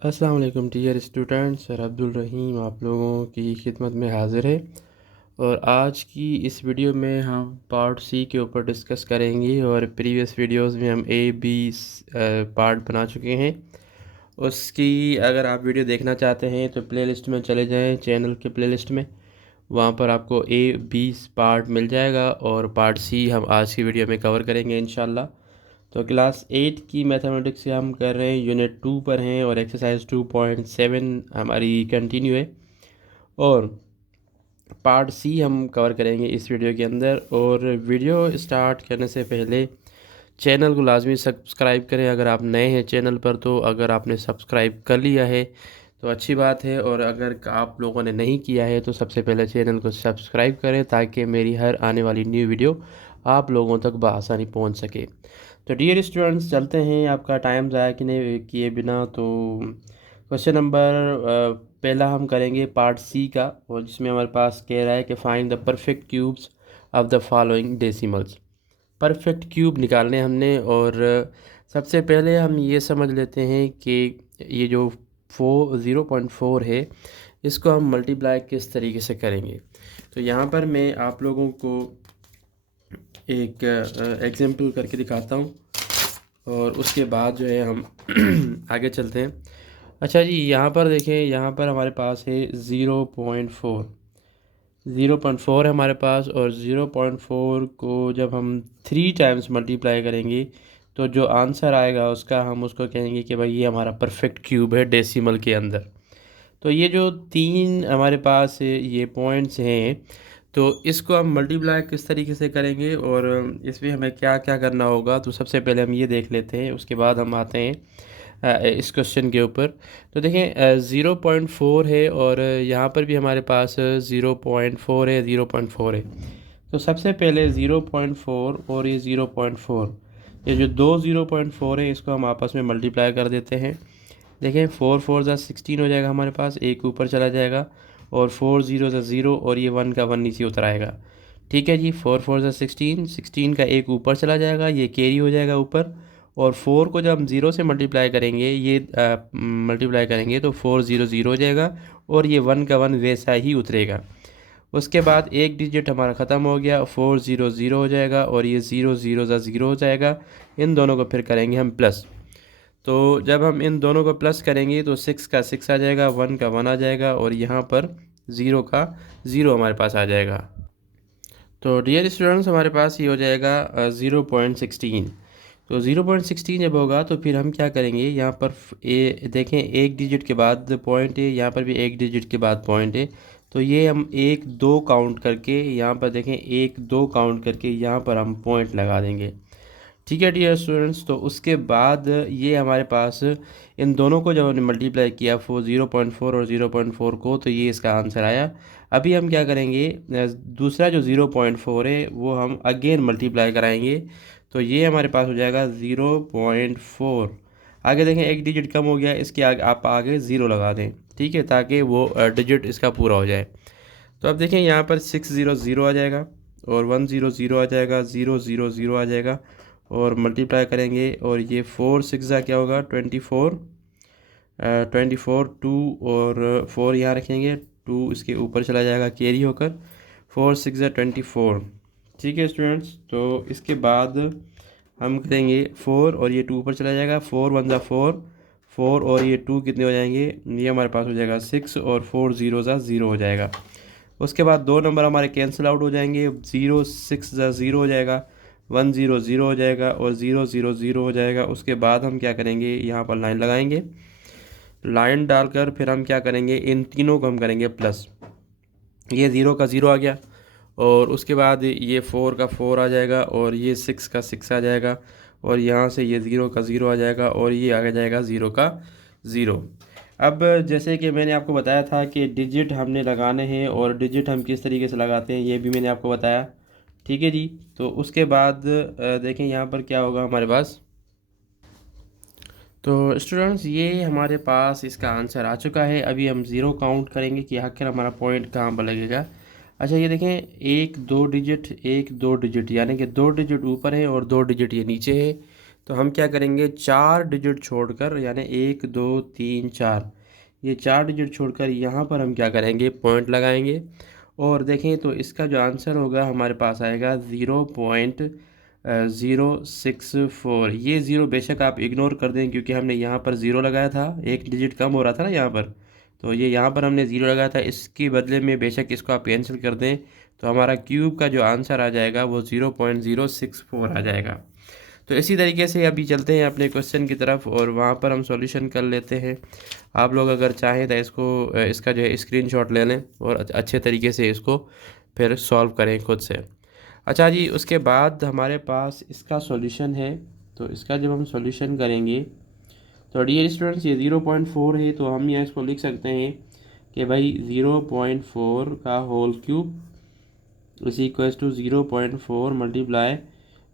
अस्सलाम वालेकुम dear students. Sir Abdul रहीम आप लोगों की खिदमत में हाज़िर है। और आज की इस वीडियो में हम पार्ट सी के ऊपर डिस्कस करेंगे। और प्रीवियस वीडियोस में हम ए बी पार्ट बना चुके हैं। उसकी अगर आप वीडियो देखना चाहते हैं तो प्लेलिस्ट में चले जाएं, चैनल के प्लेलिस्ट में। वहाँ पर आपको ए बी पार्ट मिल जाएगा और पार्ट सी हम आज की वीडियो में कवर करेंगे इंशाल्लाह। तो क्लास 8 की मैथमेटिक्स से हम कर रहे हैं, यूनिट 2 पर हैं और एक्सरसाइज 2.7 हमारी कंटिन्यू है। और पार्ट सी हम कवर करेंगे इस वीडियो के अंदर। और वीडियो स्टार्ट करने से पहले चैनल को लाजमी सब्सक्राइब करें अगर आप नए हैं चैनल पर। तो अगर आपने सब्सक्राइब कर लिया है तो अच्छी बात है, और अगर आप लोगों ने नहीं किया है तो सबसे पहले चैनल को सब्सक्राइब करें ताकि मेरी हर आने वाली न्यू वीडियो आप लोगों तक बआसानी पहुंच सके। तो डियर स्टूडेंट्स, चलते हैं आपका टाइम ज़ाया किए बिना। तो क्वेश्चन नंबर पहला हम करेंगे पार्ट सी का, और जिसमें हमारे पास कह रहा है कि find the perfect cubes of the following decimals. Perfect cube निकालने हमने। और सबसे पहले हम ये समझ लेते हैं कि ये जो 0.4 है, इसको हम मल्टीप्लाई किस तरीके से करेंगे। तो यहाँ पर मैं आप लोगों को एक एग्जांपल करके दिखाता हूँ और उसके बाद जो है हम आगे चलते हैं। अच्छा जी, यहाँ पर देखें, यहाँ पर हमारे पास है 0.4 है हमारे पास। और 0.4 को जब हम 3 टाइम्स मल्टीप्लाई करेंगे तो जो आंसर आएगा उसका हम उसको कहेंगे कि भाई ये हमारा परफेक्ट क्यूब है डेसिमल के अंदर। तो ये जो 3 हमारे पास ये पॉइंट्स हैं, तो इसको हम मल्टीप्लाई किस तरीके से करेंगे और इसमें हमें क्या क्या करना होगा, तो सबसे पहले हम ये देख लेते हैं। उसके बाद हम आते हैं इस क्वेश्चन के ऊपर। तो देखें 0.4 है और यहाँ पर भी हमारे पास 0.4 है, 0.4 है। तो सबसे पहले 0.4 और ये 0.4, ये जो दो 0.4 है इसको हम आपस में मल्टीप्लाई कर देते हैं। देखें 4 4 ज़ा 16 हो जाएगा हमारे पास, एक ऊपर चला जाएगा। और 4 0 ज़ा 0 और ये 1 का 1 नीचे उतर आएगा। ठीक है जी, 4 4 ज़ा 16, 16 का एक ऊपर चला जाएगा, ये कैरी हो जाएगा ऊपर। और 4 को जब हम 0 से मल्टीप्लाई करेंगे, ये मल्टीप्लाई करेंगे तो 4 0 0 हो जाएगा और ये 1 का 1 वैसा ही उतरेगा। उसके बाद एक डिजिट हमारा ख़त्म हो गया, 4 0 0 हो जाएगा और ये 0 0 ज़ा 0 हो जाएगा। इन दोनों को फिर करेंगे हम प्लस। तो जब हम इन दोनों को प्लस करेंगे तो 6 का 6 आ जाएगा, 1 का 1 आ जाएगा और यहाँ पर 0 का 0 हमारे पास आ जाएगा। तो डियर स्टूडेंट्स, हमारे पास ये हो जाएगा 0.16। तो 0.16 जब होगा तो फिर हम क्या करेंगे, यहाँ पर देखें एक डिजिट के बाद पॉइंट है, यहाँ पर भी एक डिजिट के बाद पॉइंट है। तो ये हम 1 2 काउंट करके, यहाँ पर देखें 1 2 काउंट करके यहाँ पर हम पॉइंट लगा देंगे। ठीक है डियर स्टूडेंट्स, तो उसके बाद ये हमारे पास इन दोनों को जब हमने मल्टीप्लाई किया 0.4 और 0.4 को, तो ये इसका आंसर आया। अभी हम क्या करेंगे, दूसरा जो 0.4 है वो हम अगेन मल्टीप्लाई कराएंगे। तो ये हमारे पास हो जाएगा 0.4। आगे देखें एक डिजिट कम हो गया, इसके आगे आप आगे 0 लगा दें, ठीक है, ताकि वो डिजिट इसका पूरा हो जाए। तो अब देखें यहाँ पर 6 0 0 आ जाएगा और 1 0 0 आ जाएगा, 0 0 0 आ जाएगा और मल्टीप्लाई करेंगे। और ये 4 6 ज़ा क्या होगा 24, 24 2 और 4 यहाँ रखेंगे, 2 इसके ऊपर चला जाएगा कैरी होकर, 4 6 ज़ा 24। ठीक है स्टूडेंट्स, तो इसके बाद हम करेंगे 4 और ये 2 ऊपर चला जाएगा, 4 1 ज़ा 4, 4 और ये 2 कितने हो जाएंगे, ये हमारे पास हो जाएगा 6 और 4 0 ज़ा 0 हो जाएगा। उसके बाद दो नंबर हमारे कैंसिल आउट हो जाएंगे, 0 6 ज़ा 0 हो जाएगा, 1 0 0 हो जाएगा और 0 0 0 हो जाएगा। उसके बाद हम क्या करेंगे, यहाँ पर लाइन लगाएंगे, लाइन डालकर फिर हम क्या करेंगे, इन तीनों को हम करेंगे प्लस। ये 0 का 0 आ गया और उसके बाद ये 4 का 4 आ जाएगा और ये 6 का 6 आ जाएगा और यहाँ से ये 0 का 0 आ जाएगा और ये आ जाएगा 0 का 0। अब जैसे कि मैंने आपको बताया था कि डिजिट हमने लगाने हैं और डिजिट हम किस तरीके से लगाते हैं ये भी मैंने आपको बताया। ठीक है जी, तो उसके बाद देखें यहाँ पर क्या होगा हमारे पास। तो स्टूडेंट्स, ये हमारे पास इसका आंसर आ चुका है। अभी हम 0 काउंट करेंगे कि आखिर हमारा पॉइंट कहाँ पर लगेगा। अच्छा ये देखें, एक दो डिजिट यानी कि 2 डिजिट ऊपर है और 2 डिजिट ये नीचे है। तो हम क्या करेंगे, 4 डिजिट छोड़कर, यानी 1 2 3 4, ये 4 डिजिट छोड़कर यहाँ पर हम क्या करेंगे, पॉइंट लगाएंगे। और देखें तो इसका जो आंसर होगा हमारे पास आएगा 0.064। ये ज़ीरो बेशक आप इग्नोर कर दें, क्योंकि हमने यहाँ पर ज़ीरो लगाया था, एक डिजिट कम हो रहा था ना यहाँ पर, तो ये यहाँ पर हमने ज़ीरो लगाया था, इसके बदले में बेशक इसको आप कैंसिल कर दें, तो हमारा क्यूब का जो आंसर आ जाएगा वो 0.064 आ जाएगा। तो इसी तरीके से अभी चलते हैं अपने क्वेश्चन की तरफ और वहाँ पर हम सॉल्यूशन कर लेते हैं। आप लोग अगर चाहें तो इसका जो है स्क्रीनशॉट ले लें और अच्छे तरीके से इसको फिर सॉल्व करें खुद से। अच्छा जी, उसके बाद हमारे पास इसका सॉल्यूशन है, तो इसका जब हम सॉल्यूशन करेंगे तो डियर स्टूडेंट्स ये 0.4 है, तो हम यहाँ इसको लिख सकते हैं कि भाई 0.4 का whole cube is equal to 0.4 multiply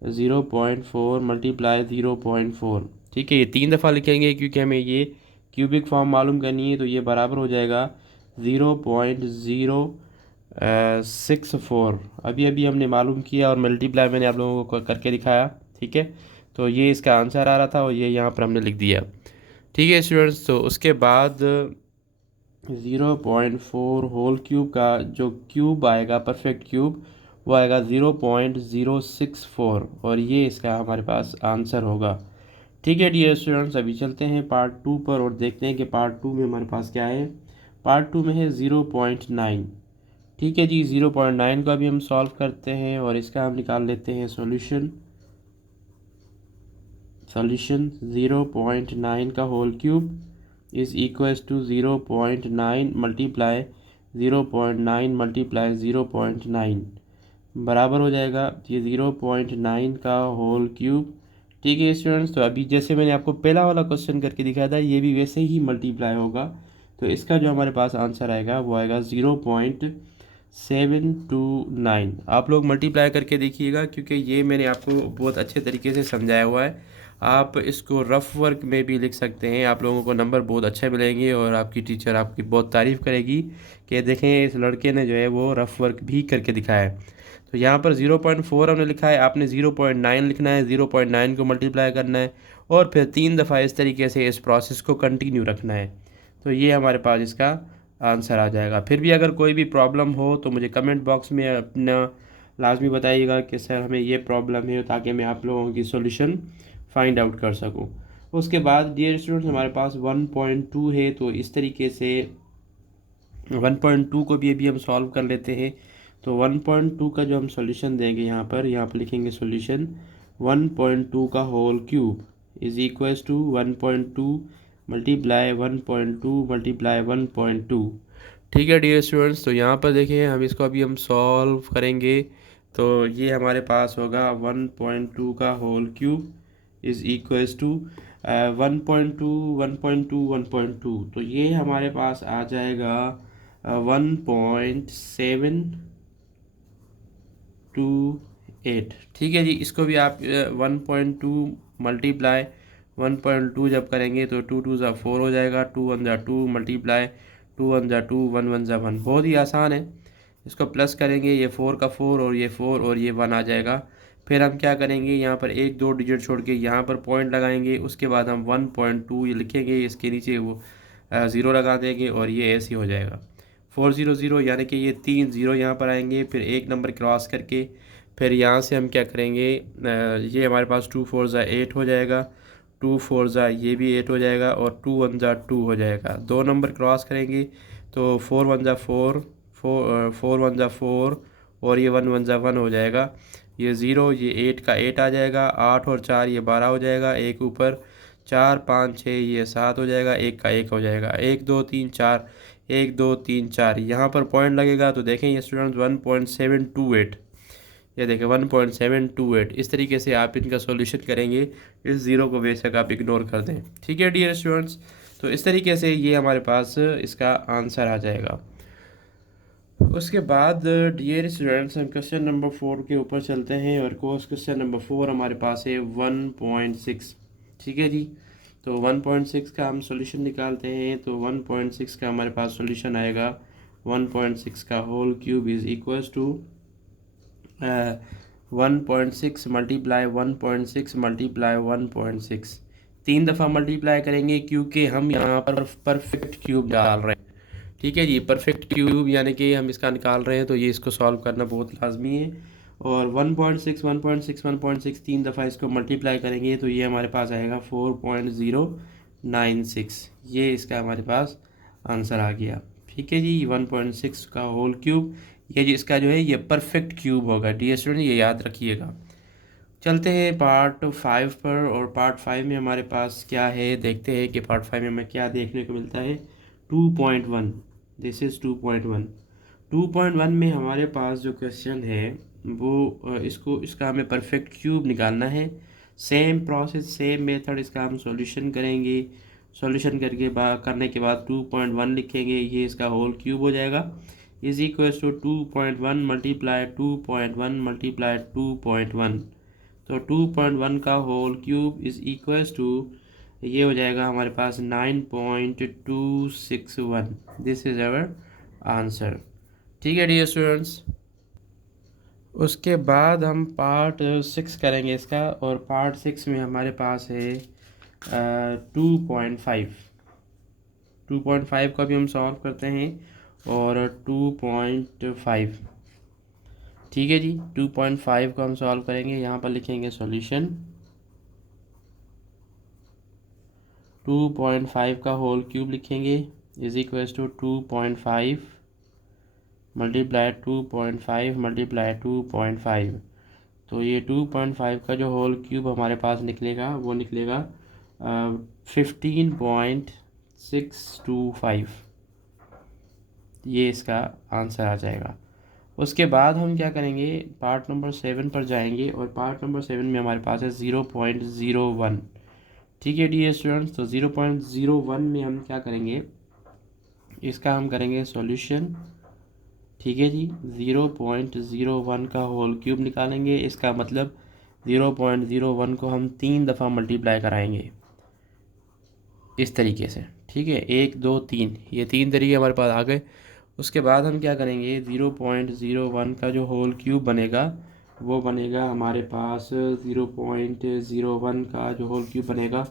0.4 multiply 0.4। ठीक है, ये 3 दफ़ा लिखेंगे क्योंकि हमें ये क्यूबिक फॉर्म मालूम करनी है, तो ये बराबर हो जाएगा 0.064। अभी अभी हमने मालूम किया और मल्टीप्लाई मैंने आप लोगों को करके दिखाया। ठीक है, तो ये इसका आंसर आ रहा था और ये यहाँ पर हमने लिख दिया। ठीक है स्टूडेंट्स, तो उसके बाद 0.4 होल क्यूब का जो क्यूब आएगा, परफेक्ट क्यूब, वो आएगा 0.064 और ये इसका हमारे पास आंसर होगा। ठीक है डियर स्टूडेंट्स, अभी चलते हैं पार्ट 2 पर और देखते हैं कि पार्ट 2 में हमारे पास क्या है। पार्ट 2 में है 0.9। ठीक है जी, 0.9 का भी हम सॉल्व करते हैं और इसका हम निकाल लेते हैं सॉल्यूशन। 0.9 का whole cube is equals to 0.9 multiply 0.9 multiply 0.9 बराबर हो जाएगा ये 0.9 का होल क्यूब। ठीक है स्टूडेंट्स, तो अभी जैसे मैंने आपको पहला वाला क्वेश्चन करके दिखाया था, ये भी वैसे ही मल्टीप्लाई होगा, तो इसका जो हमारे पास आंसर आएगा वो आएगा 0.729। आप लोग मल्टीप्लाई करके देखिएगा, क्योंकि ये मैंने आपको बहुत अच्छे तरीके से समझाया हुआ है। आप इसको रफ वर्क में भी लिख सकते हैं, आप लोगों को नंबर बहुत अच्छे मिलेंगे और आपकी टीचर आपकी बहुत तारीफ़ करेगी कि देखें इस लड़के ने जो है वो रफ वर्क भी करके दिखाया है। तो यहाँ पर 0.4 हमने लिखा है, आपने 0.9 लिखना है, 0.9 को मल्टीप्लाई करना है और फिर 3 दफ़ा इस तरीके से इस प्रोसेस को कंटिन्यू रखना है। तो ये हमारे पास इसका आंसर आ जाएगा। फिर भी अगर कोई भी प्रॉब्लम हो तो मुझे कमेंट बॉक्स में अपना लाजमी बताइएगा कि सर हमें ये प्रॉब्लम है, ताकि मैं आप लोगों की सॉल्यूशन फाइंड आउट कर सकूं। उसके बाद डियर स्टूडेंट्स हमारे पास 1.2 है, तो इस तरीके से 1.2 को भी अभी हम सॉल्व कर लेते हैं। तो 1.2 का जो हम सॉल्यूशन देंगे यहाँ पर लिखेंगे सॉल्यूशन 1.2 का whole cube is equals to 1.2 multiply 1.2 multiply 1.2। ठीक है डियर स्टूडेंट्स, तो यहाँ पर देखिए हम इसको अभी हम सॉल्व करेंगे, तो ये हमारे पास होगा 1.2 का whole cube is equals to 1.2 1.2 1.2, तो ये हमारे पास आ जाएगा 1.728। ठीक है जी, इसको भी आप 1.2 मल्टीप्लाई 1.2 जब करेंगे तो 2 2 ज़ा 4 हो जाएगा, 2 1 ज़ा 2 मल्टीप्लाई 2 1 ज़ा 2 1 1 ज़ा 1। बहुत ही आसान है, इसको प्लस करेंगे, ये 4 का 4 और ये 4 और ये 1 आ जाएगा। फिर हम क्या करेंगे, यहाँ पर एक दो डिजिट छोड़ के यहाँ पर पॉइंट लगाएंगे, उसके बाद हम 1.2 ये लिखेंगे, इसके नीचे वो ज़ीरो लगा देंगे और ये ऐसे हो जाएगा 400, यानी कि ये 3 ज़ीरो यहाँ पर आएंगे, फिर एक नंबर क्रॉस करके फिर यहाँ से हम क्या करेंगे, ये हमारे पास 2 4 ज़ा 8 हो जाएगा, 2 4 ज़ा ये भी 8 हो जाएगा और 2 1 ज़ा 2 हो जाएगा। दो नंबर क्रॉस करेंगे तो 4 1 ज़ा 4 4 1 ज़ा 4 और ये 1 1 ज़ा 1 हो जाएगा। ये ज़ीरो, ये 8 का 8 आ जाएगा, 8 और 4 ये 12 हो जाएगा, एक ऊपर 4 5 6 ये 7 हो जाएगा, एक का 1 हो जाएगा, 1 2 3 4 1 2 3 4 यहाँ पर पॉइंट लगेगा। तो देखें ये स्टूडेंट्स 1.728, ये देखें 1.728। इस तरीके से आप इनका सॉल्यूशन करेंगे, इस ज़ीरो को बेशक आप इग्नोर कर दें। ठीक है डियर स्टूडेंट्स, तो इस तरीके से ये हमारे पास इसका आंसर आ जाएगा। उसके बाद डियर स्टूडेंट्स हम क्वेश्चन नंबर 4 के ऊपर चलते हैं और क्वेश्चन नंबर 4 हमारे पास है 1.6। ठीक है जी, तो 1.6 का हम सॉल्यूशन निकालते हैं, तो 1.6 का हमारे पास सॉल्यूशन आएगा 1.6 का whole cube is equals to 1.6 multiply 1.6 multiply 1.6, 3 दफ़ा मल्टीप्लाई करेंगे क्योंकि हम यहाँ पर परफेक्ट क्यूब डाल रहे हैं। ठीक है जी, परफेक्ट क्यूब यानी कि हम इसका निकाल रहे हैं, तो ये इसको सॉल्व करना बहुत लाजमी है। और 1.6 1.6 1.6 3 दफ़ा इसको मल्टीप्लाई करेंगे तो ये हमारे पास आएगा 4.096। ये इसका हमारे पास आंसर आ गया। ठीक है जी, 1.6 का होल क्यूब, ये जी इसका जो है ये परफेक्ट क्यूब होगा। डियर स्टूडेंट, ये याद रखिएगा। चलते हैं पार्ट 5 पर, और पार्ट 5 में हमारे पास क्या है देखते हैं कि पार्ट 5 में हमें क्या देखने को मिलता है। 2.1, दिस इज़ 2.1। 2.1 में हमारे पास जो क्वेश्चन है वो इसका हमें परफेक्ट क्यूब निकालना है। सेम प्रोसेस, सेम मेथड, इसका हम सॉल्यूशन करेंगे। सॉल्यूशन करने के बाद 2.1 लिखेंगे, ये इसका होल क्यूब हो जाएगा। Is equal to 2.1 multiply 2.1 multiply 2.1। तो 2.1 का whole cube is equals to, ये हो जाएगा हमारे पास 9.261। This is our answer. ठीक है डियर स्टूडेंट्स, उसके बाद हम पार्ट 6 करेंगे इसका, और पार्ट 6 में हमारे पास है 2.5। 2.5 का भी हम सॉल्व करते हैं, और 2.5, ठीक है जी, 2.5 को हम सॉल्व करेंगे। यहाँ पर लिखेंगे सॉल्यूशन। 2.5 का होल क्यूब लिखेंगे, is equals to 2.5 multiply 2.5 multiply 2.5। तो ये 2.5 का जो होल क्यूब हमारे पास निकलेगा वो निकलेगा 15.625। ये इसका आंसर आ जाएगा। उसके बाद हम क्या करेंगे, पार्ट नंबर 7 पर जाएंगे, और पार्ट नंबर 7 में हमारे पास है 0.01। ठीक है डियर स्टूडेंट्स, तो 0.01 में हम क्या करेंगे, इसका हम करेंगे सॉल्यूशन। ठीक है जी, 0.01 का होल क्यूब निकालेंगे। इसका मतलब 0.01 को हम 3 दफ़ा मल्टीप्लाई कराएंगे इस तरीके से। ठीक है, 1 2 3, ये 3 तरीके हमारे पास आ गए। उसके बाद हम क्या करेंगे, 0.01 का जो होल क्यूब बनेगा वो बनेगा हमारे पास 0.01 का जो होल क्यूब बनेगा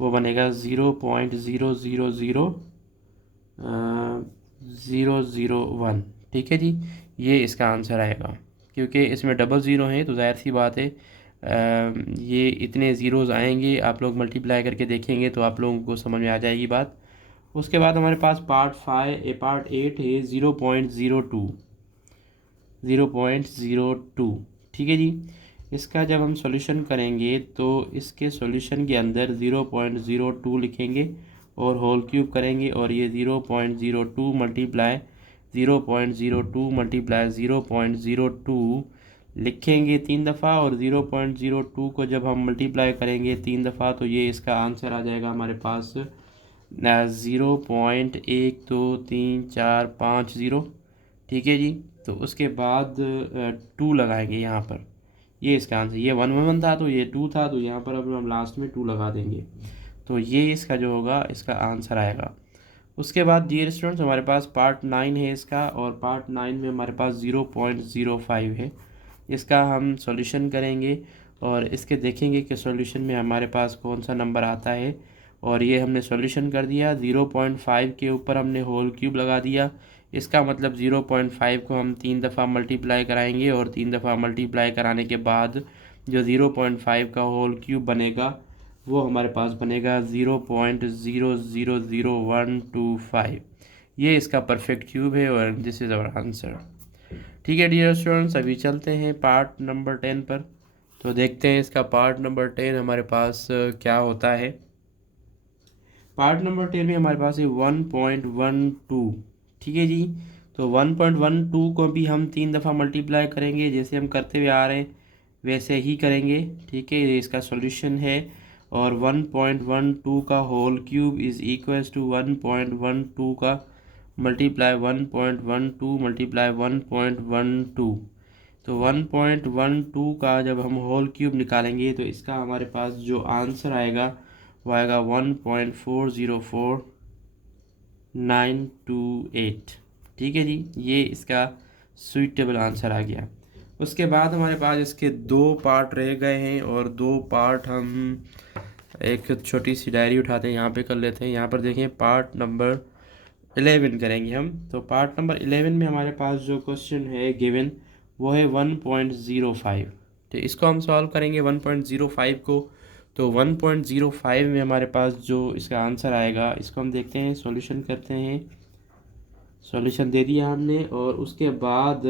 वो बनेगा 0.0000001। ठीक है जी, ये इसका आंसर आएगा। क्योंकि इसमें डबल ज़ीरो है तो ज़ाहिर सी बात है ये इतने ज़ीरोज़ आएंगे। आप लोग मल्टीप्लाई करके देखेंगे तो आप लोगों को समझ में आ जाएगी बात। उसके बाद हमारे पास पार्ट 8 है 0.02। 0.02, ठीक है जी। इसका जब हम सॉल्यूशन करेंगे तो इसके सॉल्यूशन के अंदर 0.02 लिखेंगे और होल क्यूब करेंगे, और ये 0.02 मल्टीप्लाई 0.02 मल्टीप्लाई 0.02 लिखेंगे 3 दफ़ा, और 0.02 को जब हम मल्टीप्लाई करेंगे 3 दफ़ा तो ये इसका आंसर आ जाएगा हमारे पास 0.123450। ठीक है जी, तो उसके बाद 2 लगाएंगे यहाँ पर, ये इसका आंसर। ये 1 था तो ये 2 था, तो यहाँ पर अब हम लास्ट में 2 लगा देंगे, तो ये इसका जो होगा इसका आंसर आएगा। उसके बाद डियर स्टूडेंट्स, हमारे पास पार्ट 9 है इसका, और पार्ट 9 में हमारे पास 0.05 है। इसका हम सॉल्यूशन करेंगे और इसके देखेंगे कि सॉल्यूशन में हमारे पास कौन सा नंबर आता है। और ये हमने सॉल्यूशन कर दिया, 0.5 के ऊपर हमने होल क्यूब लगा दिया। इसका मतलब 0.5 को हम 3 दफ़ा मल्टीप्लाई कराएंगे, और 3 दफ़ा मल्टीप्लाई कराने के बाद जो 0.5 का होल क्यूब बनेगा वो हमारे पास बनेगा 0.000125। ये इसका परफेक्ट क्यूब है, और दिस इज़ आवर आंसर। ठीक है डियर स्टूडेंट्स, अभी चलते हैं पार्ट नंबर 10 पर। तो देखते हैं इसका पार्ट नंबर 10 हमारे पास क्या होता है। पार्ट नंबर 10 में हमारे पास है 1.12। ठीक है जी, तो 1.12 को भी हम 3 दफ़ा मल्टीप्लाई करेंगे, जैसे हम करते हुए आ रहे हैं वैसे ही करेंगे। ठीक है, ये इसका सॉल्यूशन है। और 1.12 का whole cube is equals to 1.12 का मल्टीप्लाई 1.12 मल्टीप्लाई 1.12। तो 1.12 का जब हम होल क्यूब निकालेंगे तो इसका हमारे पास जो आंसर आएगा वो आएगा 1.404928। ठीक है जी, ये इसका सुइटेबल आंसर आ गया। उसके बाद हमारे पास इसके 2 पार्ट रह गए हैं और 2 पार्ट हम एक छोटी सी डायरी उठाते हैं, यहाँ पे कर लेते हैं। यहाँ पर देखें पार्ट नंबर 11 करेंगे हम। तो पार्ट नंबर 11 में हमारे पास जो क्वेश्चन है गिवन वो है 1.05। तो इसको हम सॉल्व करेंगे 1.05 को। तो 1.05 में हमारे पास जो इसका आंसर आएगा इसको हम देखते हैं, सॉल्यूशन करते हैं। सॉल्यूशन दे दिया हमने और उसके बाद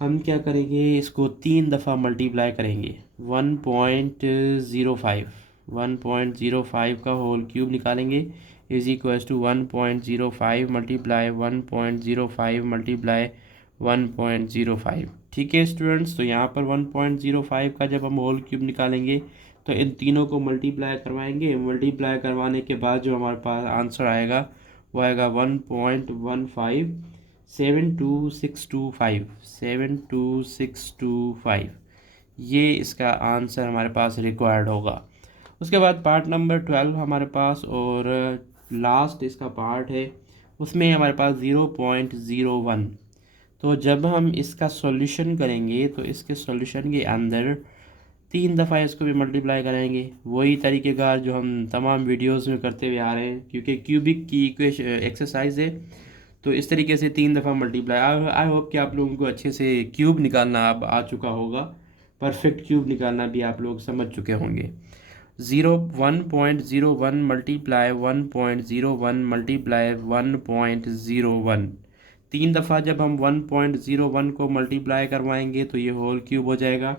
हम क्या करेंगे, इसको 3 दफ़ा मल्टीप्लाई करेंगे। 1.05 का होल क्यूब निकालेंगे is equals to 1.05 multiply 1.05 multiply 1.05। ठीक है स्टूडेंट्स, तो यहाँ पर 1.05 का जब हम होल क्यूब निकालेंगे तो इन तीनों को मल्टीप्लाई करवाएंगे। मल्टीप्लाई करवाने के बाद जो हमारे पास आंसर आएगा वो आएगा 1.1572625। ये इसका आंसर हमारे पास रिक्वायर्ड होगा। उसके बाद पार्ट नंबर 12 हमारे पास और लास्ट इसका पार्ट है, उसमें हमारे पास 0.01। तो जब हम इसका सॉल्यूशन करेंगे तो इसके सॉल्यूशन के अंदर 3 दफ़ा इसको भी मल्टीप्लाई करेंगे, वही तरीक़ेकार जो हम तमाम वीडियोस में करते हुए आ रहे हैं, क्योंकि क्यूबिक की इक्वेशन एक्सरसाइज है। तो इस तरीके से 3 दफ़ा मल्टीप्लाई। आई होप कि आप लोगों को अच्छे से क्यूब निकालना अब आ चुका होगा, परफेक्ट क्यूब निकालना भी आप लोग समझ चुके होंगे। 1.01 मल्टीप्लाई 1.01 मल्टीप्लाई 1.01। 3 दफ़ा जब हम 1.01 को मल्टीप्लाई करवाएंगे तो ये होल क्यूब हो जाएगा।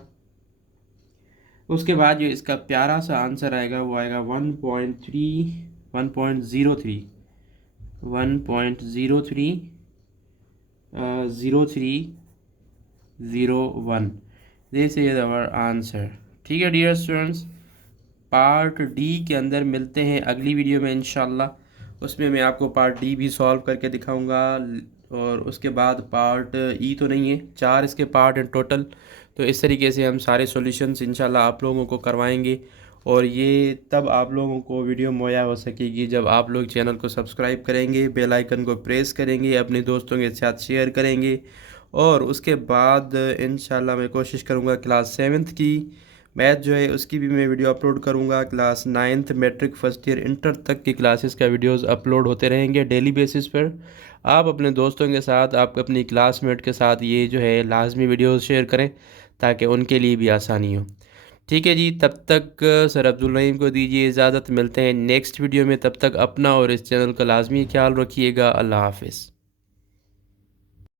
उसके बाद जो इसका प्यारा सा आंसर आएगा वो आएगा 1.03 दिस इज आवर आंसर। ठीक है डियर स्टूडेंट्स, पार्ट डी के अंदर मिलते हैं अगली वीडियो में इंशाल्लाह। उसमें मैं आपको पार्ट डी भी सॉल्व करके दिखाऊंगा और उसके बाद पार्ट ई तो नहीं है, 4 इसके पार्ट हैं टोटल। तो इस तरीके से हम सारे सॉल्यूशंस इंशाल्लाह आप लोगों को करवाएंगे और ये तब आप लोगों को वीडियो मुहैया हो सकेगी जब आप लोग चैनल को सब्सक्राइब करेंगे, बेल आइकन को प्रेस करेंगे, अपने दोस्तों के साथ शेयर करेंगे। और उसके बाद इंशाल्लाह मैं कोशिश करूँगा क्लास 7th की मैथ जो है उसकी भी मैं वीडियो अपलोड करूँगा। Class 9th matric first year inter तक की क्लासेस का वीडियोस अपलोड होते रहेंगे डेली बेसिस पर। आप अपने दोस्तों के साथ, आप अपनी क्लासमेट के साथ ये जो है लाजमी वीडियोस शेयर करें ताकि उनके लिए भी आसानी हो। ठीक है जी, तब तक सर अब्दुल रहीम को दीजिए इजाज़त। मिलते हैं नेक्स्ट वीडियो में, तब तक अपना और इस चैनल का लाजमी ख्याल रखिएगा। अल्लाह हाफिज़।